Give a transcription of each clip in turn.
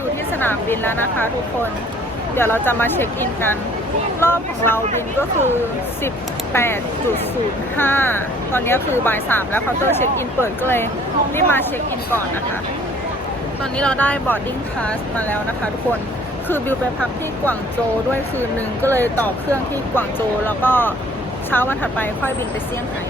อยู่ที่สนามบินแล้วนะคะทุกคน เดี๋ยวเราจะมาเช็คอินกัน รอบของเราบินก็คือ 18.05 ตอนนี้คือบ่ายสามแล้วเคาน์เตอร์เช็คอินเปิดก็เลยรีบมาเช็คอินก่อนนะคะ ตอนนี้เราได้บอร์ดดิ้งพาสมาแล้วนะคะทุกคน คือบิวไปพักที่กวางโจด้วยคืนหนึ่งก็เลยต่อเครื่องที่กวางโจ แล้วก็เช้าวันถัดไปค่อยบินไปเซี่ยงไฮ้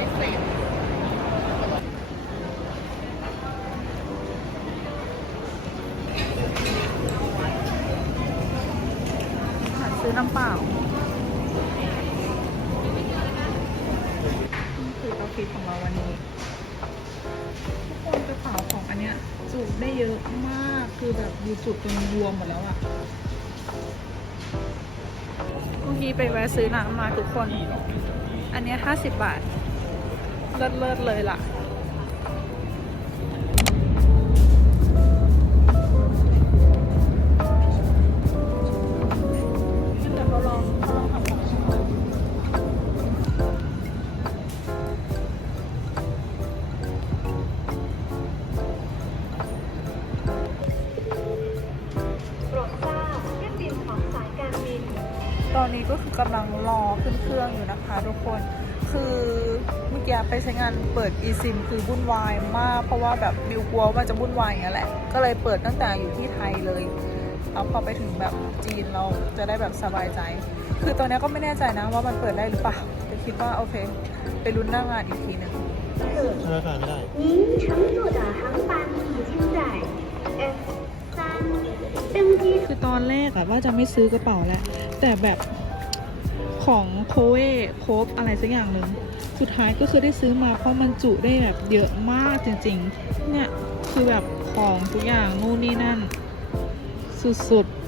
ซื้อน้ำเปล่านี่คือเอาฟิตของเราวันนี้ ทุกคนกระเป๋าของอันเนี้ยจุได้เยอะมาก คือแบบดูจุจนรวมหมดแล้วอะเมื่อกี้ไปแวะซื้อน้ำมาทุกคน อันเนี้ย50บาท เลิศเลิศเลยล่ะ รื่องอยู่นะคะทุกคน คือเมื่อกี้ไปใช้งานเปิด eSIM คือวุ่นวายมาก เพราะว่าแบบบิวกลัวว่ามันจะวุ่นวายอย่างนี้ยแหละ ก็เลยเปิดตั้งแต่อยู่ที่ไทยเลยแล้วพอไปถึงแบบจีนเราจะได้แบบสบายใจ คือตอนนี้ก็ไม่แน่ใจนะว่ามันเปิดได้หรือเปล่า แต่คิดว่าโอเค ไปลุ้นหน้างานอีกทีหนึ่ง ธนาคารไม่ได้ 您乘坐的航班已经在 F 三登机 คือตอนแรกอะว่าจะไม่ซื้อกระเป๋าแหละ แต่แบบ ของโคเวโคบอะไรสักอย่างหนึ่งสุดท้ายก็คือได้ซื้อมาเพราะมันจุได้แบบเยอะมากจริงๆ เนี่ย คือแบบของทุกอย่างนู่นนี่นั่น สุดๆ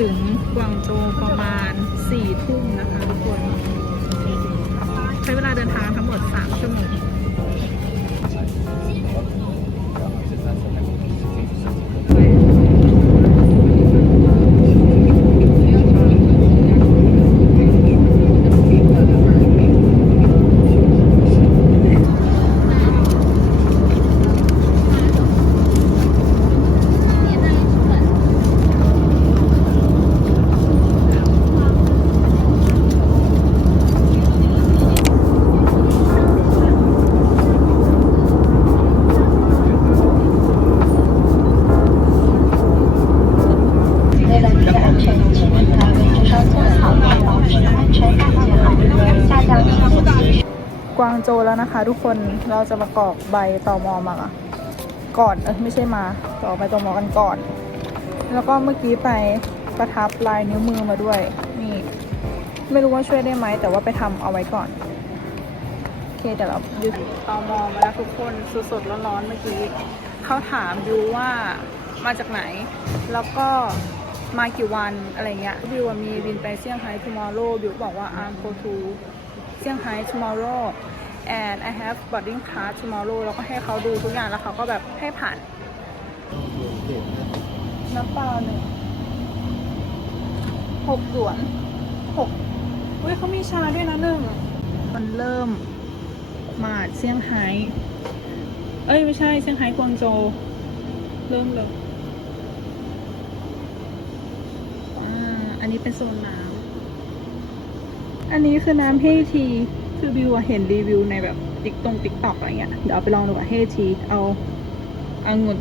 ถึงกวางโจวประมาณ นะคะทุกคนเราจะมากรอกใบต่อมอมาก่อนเออไม่ใช่มาต่อใบต่อมอกันก่อน แล้วก็เมื่อกี้ไปประทับลายนิ้วมือมาด้วย นี่ ไม่รู้ว่าช่วยได้ไหมแต่ว่าไปทำเอาไว้ก่อนโอเคเดี๋ยวเรายึดต่อมอมาแล้วทุกคนสดๆร้อนๆเมื่อกี้เขาถามบิวว่ามาจากไหน แล้วก็มากี่วันอะไรเงี้ยบิวอะมีบินไปเซี่ยงไฮ้ tomorrow บิวบอกว่า I'm go to เซี่ยงไฮ้ tomorrow and I have boarding pass tomorrow แล้วก็ให้เขาดูทุกอย่างแล้วเขาก็แบบให้ผ่าน น้ำเปล่าหนึ่งหกหยวนหกเฮ้ยเขามีชาด้วยนะหนึ่ง มันเริ่มมาเซี่ยงไฮ้เอ้ย ไม่ใช่เซี่ยงไฮ้กวางโจวเริ่มเลยอ่าอันนี้เป็นโซนน้ำ อันนี้คือน้ำเฮที คือบิวเห็นรีวิวในแบบติ๊กตรงติ๊กต็อกอะไรเงี้ยเดี๋ยวเอาไปลองดูว่าเฮทีเอาเอางุ่น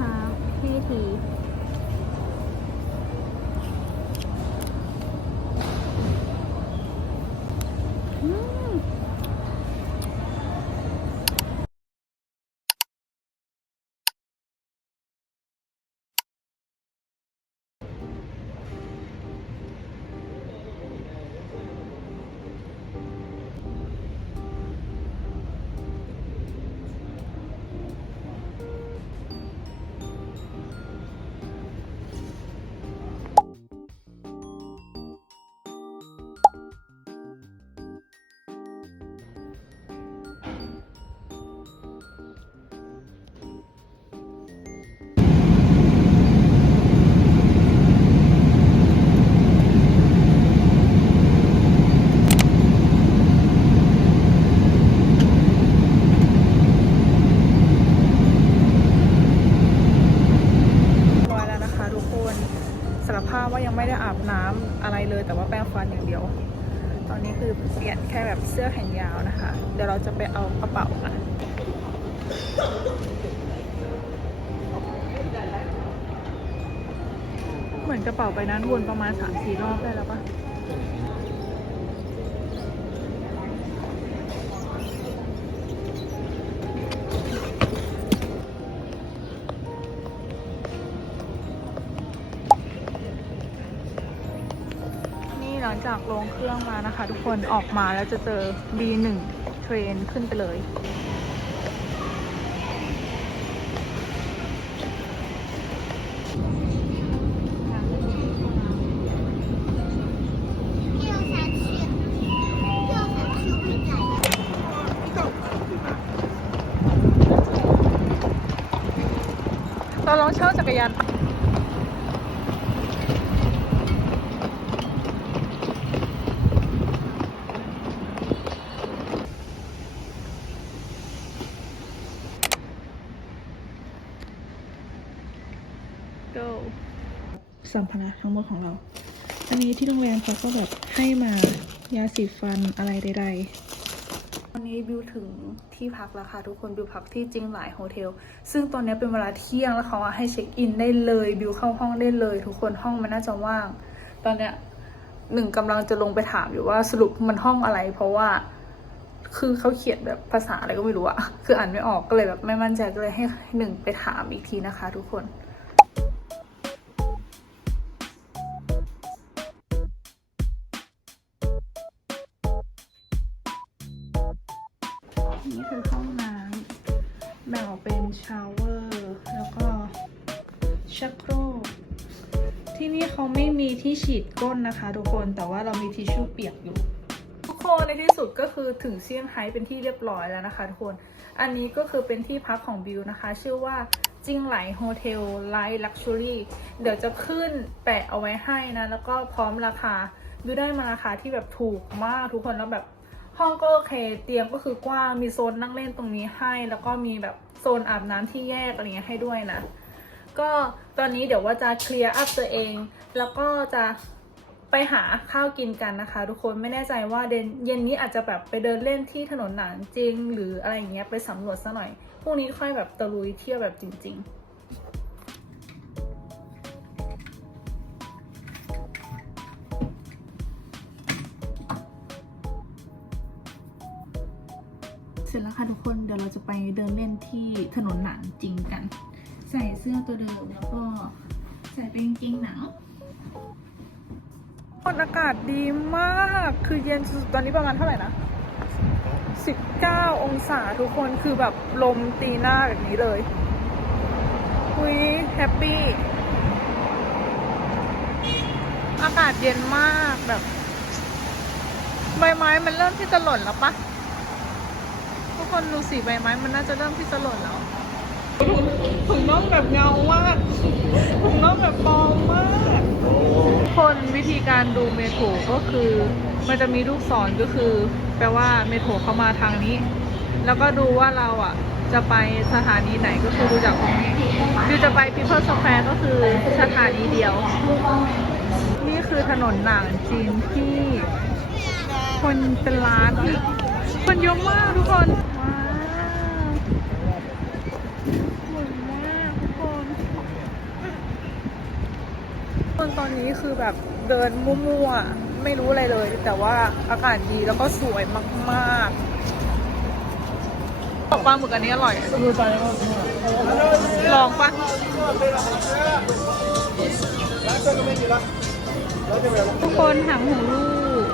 น้ำเฮที แต่ว่าแปรงฟันอย่างเดียว ตอนนี้คือเปลี่ยนแค่แบบเสื้อแขนยาวนะคะ เดี๋ยวเราจะไปเอากระเป๋าค่ะเหมือนกระเป๋าไปนั้นวนประมาณ3-4รอบได้แล้วปะ่ะ เครื่องมานะคะ ทุกคนออกมาแล้วจะเจอ B1 เทรนขึ้นไปเลย go สัมภาระทั้งหมดของเรา อันนี้ที่โรงแรมเขาก็แบบให้มายาสีฟันอะไรใดๆวันนี้บิวถึงที่พักแล้วค่ะทุกคนบิวพักที่จิงหลายโฮเทล ซึ่งตอนนี้เป็นเวลาเที่ยงแล้วเขาอะให้เช็คอินได้เลยบิวเข้าห้องได้เลย ทุกคนห้องมันน่าจะว่าง ตอนเนี้ยหนึ่งกำลังจะลงไปถามอยู่ว่าสรุปมันห้องอะไร เพราะว่าคือเขาเขียนแบบภาษาอะไรก็ไม่รู้อะคืออ่านไม่ออกก็เลยแบบไม่มั่นใจก็เลยให้หนึ่งไปถามอีกทีนะคะ ทุกคนนี่ ที่ฉีดก้นนะคะทุกคนแต่ว่าเรามีทิชชู่เปียกอยู่ ทุกคนในที่สุดก็คือถึงเซี่ยงไฮ้เป็นที่เรียบร้อยแล้วนะคะทุกคน อันนี้ก็คือเป็นที่พักของบิวนะคะ ชื่อว่าจิงไหลโฮเทลไลท์ลักชัวรี่เดี๋ยวจะขึ้นแปะเอาไว้ให้นะ แล้วก็พร้อมราคาบิวได้มาราคาที่แบบถูกมากทุกคนแล้วแบบห้องก็โอเคเตียงก็คือกว้างมีโซนนั่งเล่นตรงนี้ให้ แล้วก็มีแบบโซนอาบน้ำที่แยกอะไรเงี้ยให้ด้วยนะ ก็ตอนนี้เดี๋ยวว่าจะเคลียร์อัพตัวเอง แล้วก็จะไปหาข้าวกินกันนะคะ ทุกคนไม่แน่ใจว่าเดนเย็นนี้อาจจะแบบไปเดินเล่นที่ถนนหนานจริง หรืออะไรอย่างเงี้ยไปสำรวจซะหน่อยพรุ่งนี้ค่อยแบบตะลุยเที่ยวแบบจริง ๆเสร็จแล้วค่ะทุกคนเดี๋ยวเราจะไปเดินเล่นที่ถนนหนานจริงกัน ใส่เสื้อตัวเดิมแล้วก็ใส่เป็นกางเกงหนังคนอากาศดีมาก คือเย็นสุดตอนนี้ประมาณเท่าไหร่นะ 19 องศาทุกคน คือแบบลมตีหน้าแบบนี้เลยคุยแฮปปี้ อากาศเย็นมากแบบ ใบไม้มันเริ่มที่จะหล่นแล้วปะทุกคนดูสีใบไม้มันน่าจะเริ่มที่จะหล่นแล้ว ถุงน่องแบบเงามากถุงน่องแบบปลอมมากคนวิธีการดูเมโทรก็คือ มันจะมีลูกศรก็คือ แปลว่าเมโทรเข้ามาทางนี้ แล้วก็ดูว่าเราอะจะไปสถานีไหนก็คือดูจากตรงนี้คือจะไป People Square ก็คือสถานีเดียว นี่คือถนนหนางจีนที่คนเป็นล้านอะคนเยอะมากทุกคน ว้าวสวยมากทุกคน คนตอนนี้คือแบบเดินมั่วๆ ไม่รู้อะไรเลย แต่ว่าอากาศดีแล้วก็สวยมากๆปลาหมึกอันนี้อร่อย ลองปะทุกคนหางหูลูก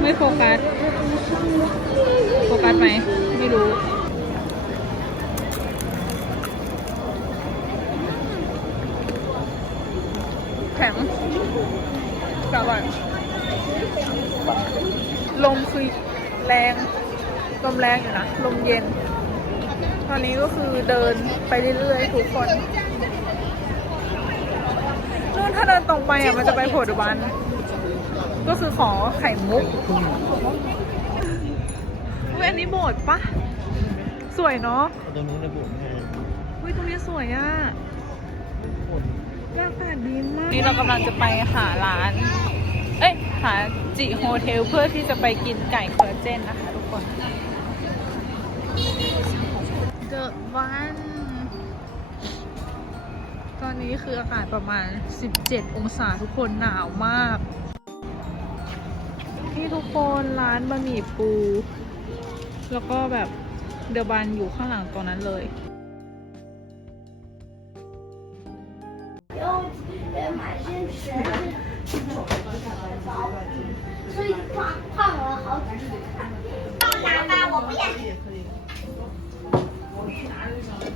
ไม่โฟกัส โฟกัสไหม ไม่รู้ แข็งแต่อร่อย ลมคือแรง ลมแรงอยู่นะ ลมเย็น ตอนนี้ก็คือเดินไปเรื่อยๆทุกคนนู่นถ้าเดินตรงไปอะมันจะไปโผดบัน ก็คือขอไข่มุกเว้ยอันนี้โบสถ์ปะสวยเนาะตรงนู้นในบุ๋มไงเฮ้ยตรงนี้สวยอะบรรยากาศดีมากนี่เรากำลังจะไปหาร้าน เอ้ย หาจิโฮเทลเพื่อที่จะไปกินไก่เคอร์เจนนะคะทุกคน The one ตอนนี้คืออากาศประมาณ 17 องศาทุกคนหนาวมาก ที่ทุกคนร้านบะหมี่ปู แล้วก็แบบเดอะบันอยู่ข้างหลังตอนนั้นเลย 所以胖胖了好几斤。帮我拿吧，我不要。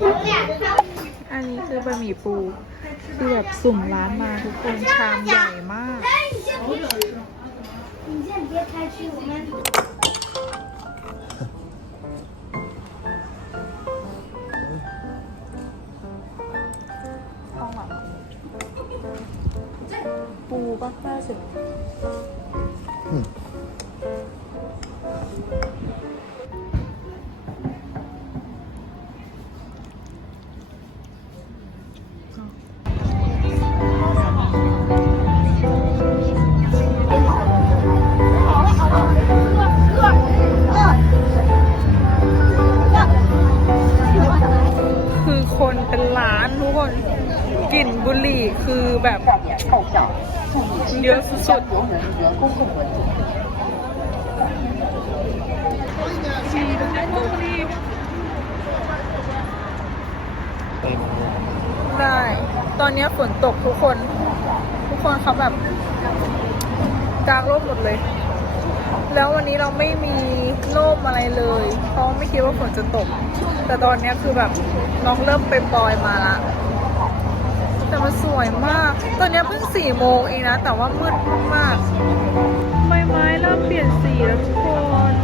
我俩的都 อันนี้คือบะหมี่ปู คือแบบสุ่มร้านมาทุกคนชามใหญ่มาก 哎，你先别，你先别开去，我们。 ปูปะน่าสิคือคนเป็นล้านทุกคนกลิ่นบุหรี่คือแบบ เยอะสุดๆได้ ตอนนี้ฝนตกทุกคน ทุกคนเขาแบบกางร่มหมดเลย แล้ววันนี้เราไม่มีร่มอะไรเลยเพราะไม่คิดว่าฝนจะตก แต่ตอนนี้คือแบบน้องเริ่มไปปลอยมาละ มันสวยมาก ตอนนี้เพิ่งสี่โมงเองนะ แต่ว่ามืดมากๆใบไม้เริ่มเปลี่ยนสีแล้วทุกคน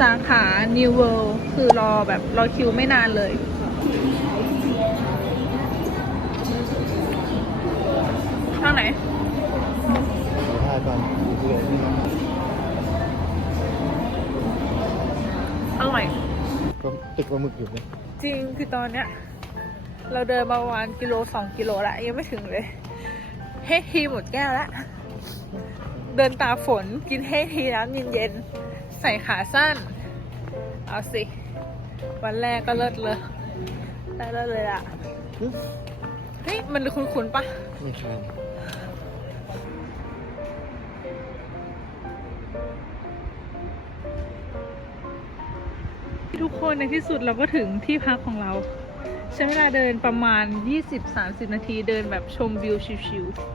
สาขา New World คือรอแบบรอคิวไม่นานเลยทางไหนถ่ายก่อนอยู่ที่ไหนอร่อย ก็ตึกปลาหมึกอยู่เนี่ยจริงคือตอนเนี้ย เราเดินมาประมาณกิโลสองกิโลละยังไม่ถึงเลย เฮดทีหมดแก้วละ เดินตาฝนกินเฮดทีน้ำเย็นๆ ใส่ขาสั้น เอาสิ วันแรกก็เลิศเลยได้เลิศเลยอะเฮ้ย มันคุ้นๆปะไม่ใช่ทุกคนในที่สุดเราก็ถึงที่พักของเรา ใช้เวลาเดินประมาณ 20-30 นาทีเดินแบบชมวิวชิวๆ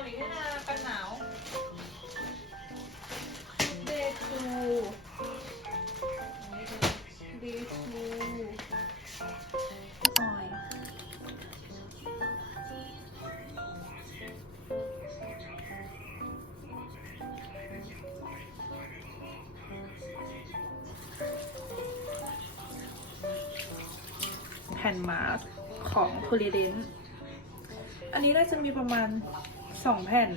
อแขนยาวหรือแค่นากันหนาวเดทูเดทูออยแผ่นมาสก์ของ p o l y d e n t อันนี้น่าจะมีประมาณ สองแผ่น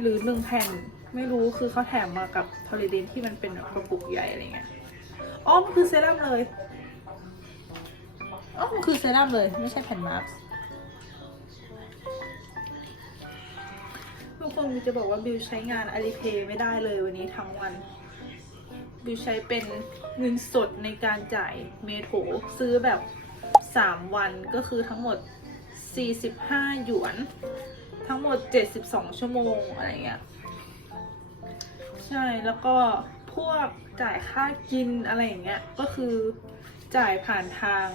หรือหนึ่งแผ่น ไม่รู้คือเขาแถมมากับทอริเดนที่มันเป็นแบบกระปุกใหญ่อะไรเงี้ยอ๋อมันคือเซรั่มเลยอ๋อมันคือเซรั่มเลย ไม่ใช่แผ่นมาสก์ทุกคนบิวจะบอกว่าบิวใช้งานอาลีเพย์ไม่ได้เลยวันนี้ทั้งวัน บิวใช้เป็นเงินสดในการจ่ายเมโทรซื้อแบบ 3 วันก็คือทั้งหมด 45 หยวนทั้งห มด 72 ชั่วโมงอะไรเงี้ย ใช่ แล้วก็พวกจ่ายค่ากินอะไรอย่างเงี้ย ก็คือจ่ายผ่านทาง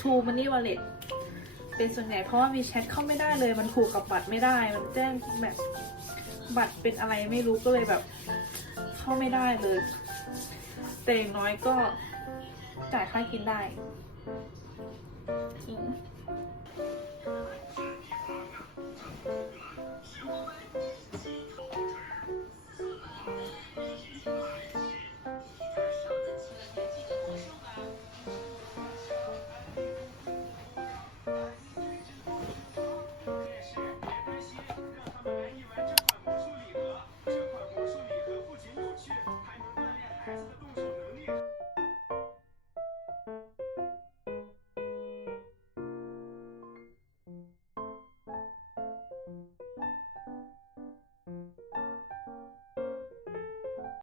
True Money Wallet เป็นส่วนใหญ่เพราะว่ามีแชทเข้าไม่ได้เลย มันผูกกับบัตรไม่ได้ มันแจ้งแบบบัตรเป็นอะไรไม่รู้ก็เลยแบบ เข้าไม่ได้เลย แต่อย่างน้อยก็จ่ายค่ากินได้จริง 愿与我们一起同